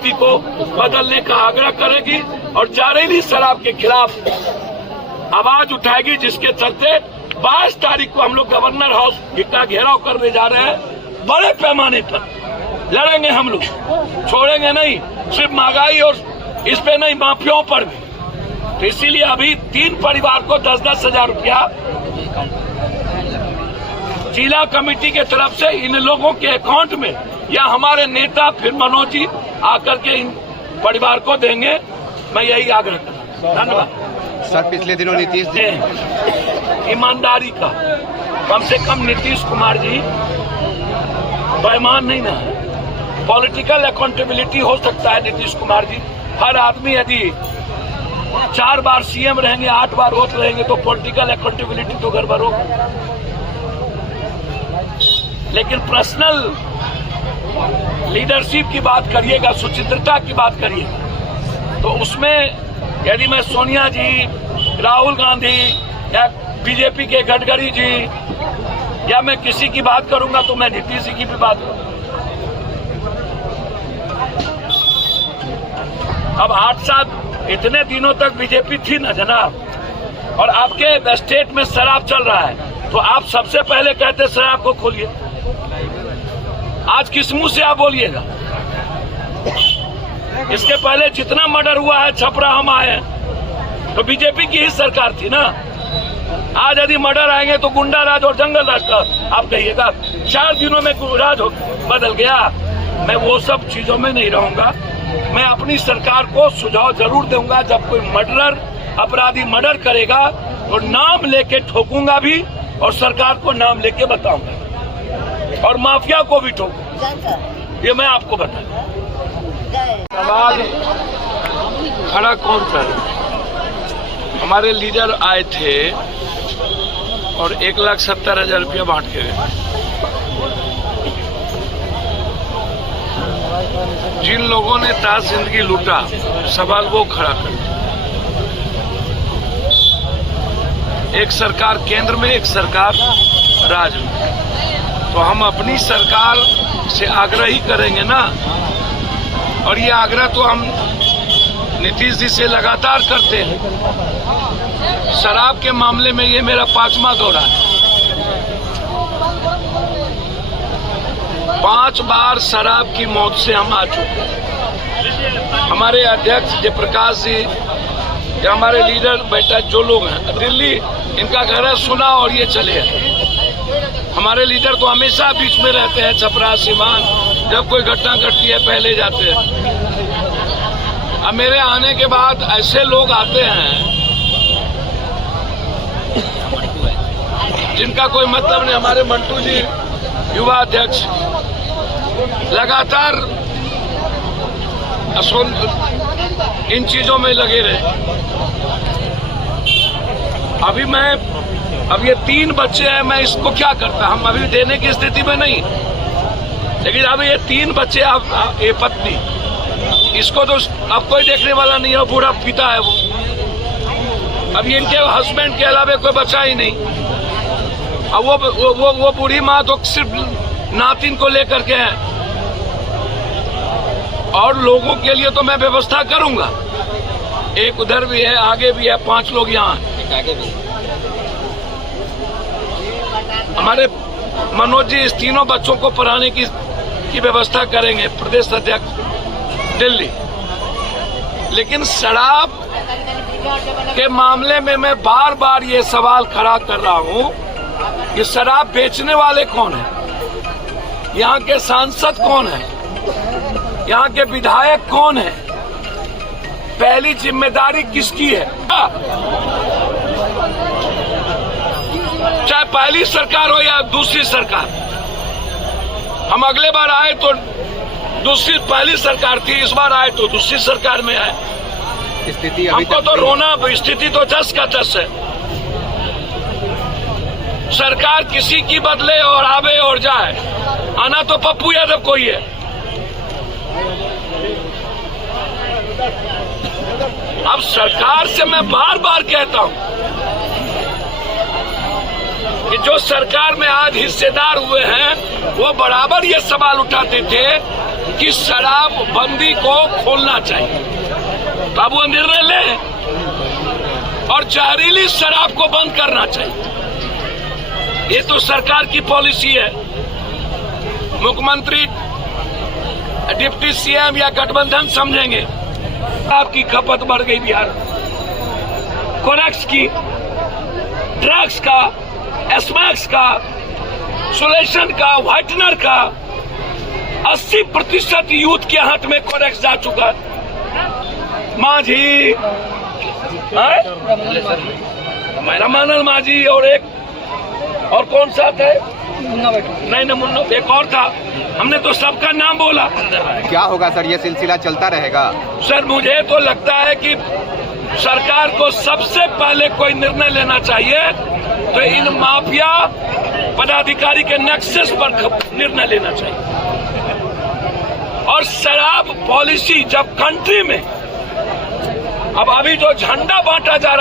नीति को बदलने का आग्रह करेगी और जहरीली शराब के खिलाफ आवाज उठाएगी, जिसके चलते 22 तारीख को हम लोग गवर्नर हाउस का घेराव करने जा रहे हैं। बड़े पैमाने पर लड़ेंगे हम लोग, छोड़ेंगे नहीं, सिर्फ महंगाई और इस पे नहीं, माफियाओं पर भी। तो इसीलिए अभी 3 परिवार को 10-10 हजार रुपया जिला कमेटी के तरफ से इन लोगों के अकाउंट में या हमारे नेता फिर मनोज जी आकर के इन परिवार को देंगे। मैं यही आग्रह करता हूँ। धन्यवाद सर। पिछले दिनों नीतीश जी ईमानदारी का कम से कम नीतीश कुमार जी बेईमान नहीं ना है। पॉलिटिकल अकाउंटेबिलिटी हो सकता है नीतीश कुमार जी। हर आदमी यदि 4 बार सीएम रहेंगे, 8 बार होते रहेंगे तो पॉलिटिकल अकाउंटेबिलिटी तो गड़बड़ होगा। लेकिन पर्सनल लीडरशिप की बात करिएगा, सुचिंद्रता की बात करिएगा, तो उसमें यदि मैं सोनिया जी, राहुल गांधी या बीजेपी के गडकरी जी या मैं किसी की बात करूंगा तो मैं नीतीश जी की भी बात करूंगा। अब 8 साल इतने दिनों तक बीजेपी थी ना जनाब, और आपके स्टेट में शराब चल रहा है तो आप सबसे पहले कहते शराब को खोलिए। आज किस मुंह से आप बोलिएगा? इसके पहले जितना मर्डर हुआ है छपरा हम आए हैं तो बीजेपी की ही सरकार थी ना। आज यदि मर्डर आएंगे तो गुंडा राज और जंगल राज का आप कहिएगा। 4 दिनों में राज बदल गया। मैं वो सब चीजों में नहीं रहूंगा। मैं अपनी सरकार को सुझाव जरूर दूंगा। जब कोई मर्डरर अपराधी मर्डर करेगा तो नाम लेके ठोकूंगा भी और सरकार को नाम लेके बताऊंगा और माफिया को भी ठोकूंगा। ये मैं आपको बता। सवाल खड़ा कौन कर? हमारे लीडर आए थे और 1,70,000 रुपया बांट के गए। जिन लोगों ने ताज जिंदगी लूटा, सवाल वो खड़ा कर। एक सरकार केंद्र में, एक सरकार राज्य में, तो हम अपनी सरकार से आग्रह ही करेंगे ना। और ये आग्रह तो हम नीतीश जी से लगातार करते हैं। शराब के मामले में ये मेरा 5वां दौरा है। 5 बार शराब की मौत से हम आ चुके हैं। हमारे अध्यक्ष जयप्रकाश जी या हमारे लीडर बेटा जो लोग हैं दिल्ली, इनका घर है, सुना और ये चले। हमारे लीडर तो हमेशा बीच में रहते हैं, छपरा सीमान, जब कोई घटना घटती है पहले जाते हैं। अब मेरे आने के बाद ऐसे लोग आते हैं जिनका कोई मतलब नहीं। हमारे मंटू जी युवा अध्यक्ष लगातार इन चीजों में लगे रहे। अब ये 3 बच्चे हैं, मैं इसको क्या करता? हम अभी देने की स्थिति में नहीं, लेकिन अब ये 3 बच्चे, अब ये पत्नी, इसको तो अब कोई देखने वाला नहीं है, बूढ़ा पिता है वो। अब इनके हस्बैंड के अलावा कोई बचा ही नहीं। अब वो बूढ़ी माँ तो सिर्फ नातिन को लेकर के है। और लोगों के लिए तो मैं व्यवस्था करूंगा। एक उधर भी है, आगे भी है, 5 लोग यहाँ आगे भी। हमारे मनोज जी इस तीनों बच्चों को पढ़ाने की व्यवस्था करेंगे, प्रदेश अध्यक्ष दिल्ली। लेकिन शराब के मामले में मैं बार बार ये सवाल खड़ा कर रहा हूं कि शराब बेचने वाले कौन है, यहाँ के सांसद कौन है, यहाँ के विधायक कौन है, पहली जिम्मेदारी किसकी है? चाहे पहली सरकार हो या दूसरी सरकार। हम अगले बार आए तो पहली सरकार थी, इस बार आए तो दूसरी सरकार में आए। स्थिति हमको तो रोना, स्थिति तो जस का तस है। सरकार किसी की बदले और आवे और जाए, आना तो पप्पू यादव को ही है। अब सरकार से मैं बार बार कहता हूं कि जो सरकार में आज हिस्सेदार हुए हैं वो बराबर ये सवाल उठाते थे कि शराब बंदी को खोलना चाहिए, तो अब वो निर्णय ले और जहरीली शराब को बंद करना चाहिए। ये तो सरकार की पॉलिसी है। मुख्यमंत्री, डिप्टी सीएम या गठबंधन समझेंगे। आपकी खपत बढ़ गई बिहार में, कोरेक्स की, ड्रग्स का, एस्मैक्स का, सोलेशन का, व्हाइटनर का 80% यूथ के हाथ में कोरेक्स जा चुका है। माझी, रमानल माझी और कौन सा था? नहीं, मुन्ना, एक और था। हमने तो सबका नाम बोला। क्या होगा सर, ये सिलसिला चलता रहेगा? सर, मुझे तो लगता है कि सरकार को सबसे पहले कोई निर्णय लेना चाहिए तो इन माफिया पदाधिकारी के नेक्सस पर निर्णय लेना चाहिए। और शराब पॉलिसी जब कंट्री में अब अभी जो झंडा बांटा जा रहा